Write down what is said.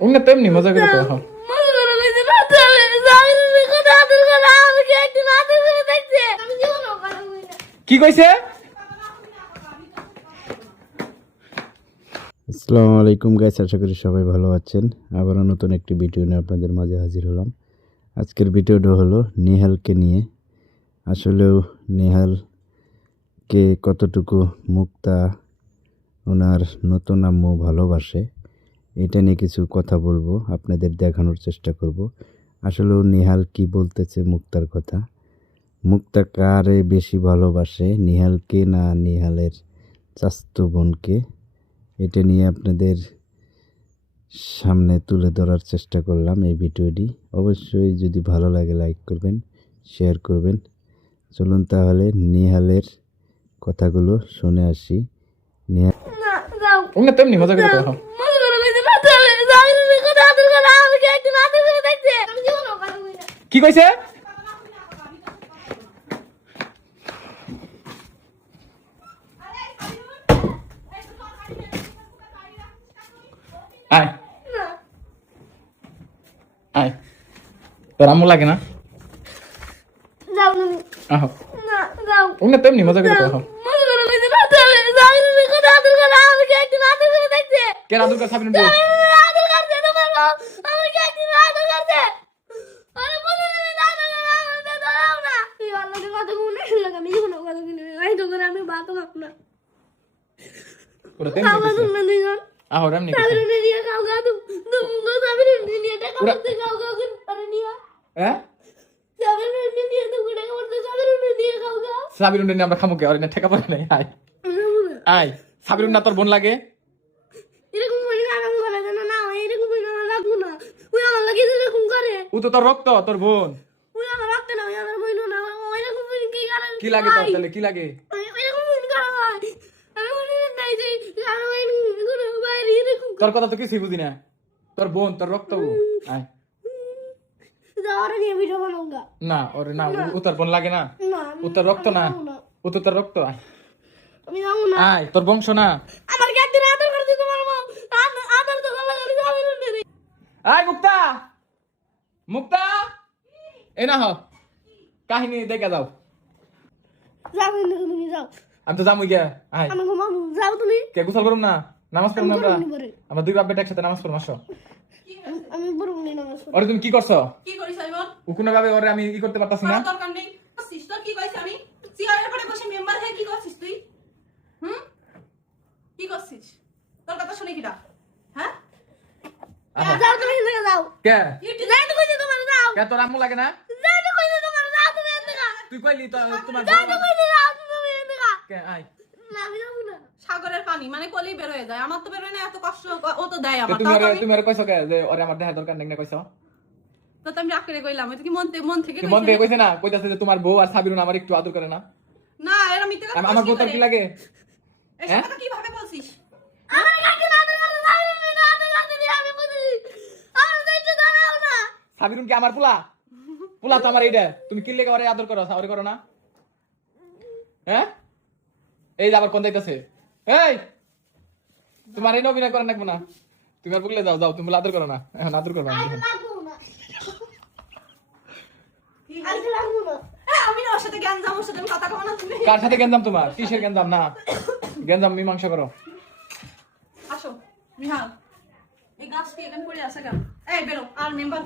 উনি তো এমনি মজা করে কথা মনে কি কইছে আসসালামু আলাইকুম গাইস আশা করি সবাই ভালো আছেন আবারও নতুন একটি ভিডিও নিয়ে আপনাদের মাঝে হাজির হলাম আজকের ভিডিওটা হলো নেহালকে নিয়ে আসলেও নেহালকে কতটুকু মুক্তা ওনার নতুন আম্মু ভালোবাসে এটা নিয়ে কিছু কথা বলব আপনাদের দেখানোর চেষ্টা করব আসলেও নেহাল কি বলতেছে মুক্তার কথা মুক্তা কারে বেশি ভালোবাসে নিহালকে না নিহালের চাস্ত বোনকে এটা নিয়ে আপনাদের সামনে তুলে ধরার চেষ্টা করলাম এই ভিডিওটি অবশ্যই যদি ভালো লাগে লাইক করবেন শেয়ার করবেন চলুন তাহলে নিহালের কথাগুলো শুনে আসি নিহাল না যাও উনি তো এমনি মজা করে কথা মনে করে কইছে রাতে আমি জামিনের কথা আদর করে আমাকে একদিন আদর করে দেখছে আমি জীবনও কথা কই না কি কইছে আয় না আয় তোর আম্মু লাগে না আহ মজা করে কথা মনে কথা আদর করে আমাকে একদিন আদর করে দেখছে কেন আদর করে সাবিন দিয়ে আদর করছে তোমার বউ আমাকে একদিন আদর করছে আরে বলে তুমি আদর করে আমাকে ধরাও না তুই আল্লাহর কথা কোনে লাগে আমি জীবনও কথা কই না এই তো করে আমি না ওরা তো খাওয়া কইছে শুনলে দিগন আহ ওরা এমনি নিয়ে খাও গা তুমি তুমি সাবিরুনে নিয়ে টাকা করতে খাও গা কোন নিয়ে হ্যাঁ? সাবিরুনে নিয়ে তুমি টাকা করতে সাবিরুনে নিয়ে খাও গা সাবির উন্ডে আমরা খামুকে আর না ঠেকা পড়ে নাই আয়। আয়। সাবির না তোর বোন লাগে? এরকম করে করে না এরকম করে না ওই আমার লাগে এরকম করে। ও তো তোর রক্ত তোর বোন। ওই আমার রাখতে না ওই আমার বইনো না ওই রকম করে কি কি লাগে তোর তাহলে কি লাগে? তোর কথা তো কিছুই বুঝি না। তোর বোন তোর রক্ত না ওরে না ও- তোর বোন লাগে না। ও তোর রক্ত না। ও তো তোর রক্ত আয়। তোর বংশ না। আমার কি একদিন আদর করতে তোমার আদর তো গলা গলি যাবে রে। আয় মুক্তা! মুক্তা! এ না হ কাহিনী দেখে যাও। যাবে না তুমি যাও। আমি তো যাব গিয়া আয়। আমি ঘুমাবো যাও তুমি। কে গোসল করুম না? নামাজ পড়ুম না আমরা? দুই বাপ বেটা একসাথে নামাজ পড়ুম আসো। আমি- আমি নি নামাজ তুমি কি করছ? কি করিস ও কোনো ভাবে ওরে আমি ই করতে পারতাছি না। দরকার নেই। সিস্টার কি কইছ আমি? পরে বসে মেম্বার হয়ে কি করছিস তুই? হুম? কি করছিস? তোর কথা শুনে কিটা হ্যাঁ? যাও তুমি যাও। কে? যাই তো কইছি তোমার যাও। কে তোর আম্মু লাগে না? যাই তো কইছি তোমার যাও তুমি এখান তুই কইলি তো তোমার যাও তুমি এখান থেকে কে আয় না আমি যাব না সাগরের পানি মানে কলেই বের হয়ে যায়। আমার তো বের হয় না এত কষ্ট ও তো দেয় আমার। তুমি তাও তো ওরে আমি- তুমি ওরে কইছো কে যে ওরে আমার দেখার দরকার নেই না কইছো? তো তো আমি রাগ করে কইলাম এটা কি মন থেকে মন থেকে মন থেকে কইছে না? কইতাছে যে তোমার বউ আর সাবিরুন আমার একটু আদর করে না। না এরা মিথ্যে কথা আমার বউ কি লাগে? হ্যাঁ? কথা কীভাবে বলছিস? আমার কাছে না আদর করতে যাবে না আদর করতে দিলে আমি বুঝি আমার তো একটু দাঁড়াও না। সাবিরুন কি আমার পোলা? পোলা তো আমার এইটা তুমি কি লেগে ওরে আদর করো ওরে করো না। হ্যাঁ? এই আবার কোন যাইতাছে? এই! তোমার এই অভিনয় করেন না। তুমি আর বুকলে যাও যাও তুমি আদর করো না। এখন আদর করো না। হ্যাঁ, সাথে কার গেঞ্জাম তোমার? কিসের গেঞ্জাম না। গেঞ্জাম মীমাংসা করো। আসো। বিহাল এই গাছ কি এখানে পড়ে আছে কেন এই বেরো আর মেম্বার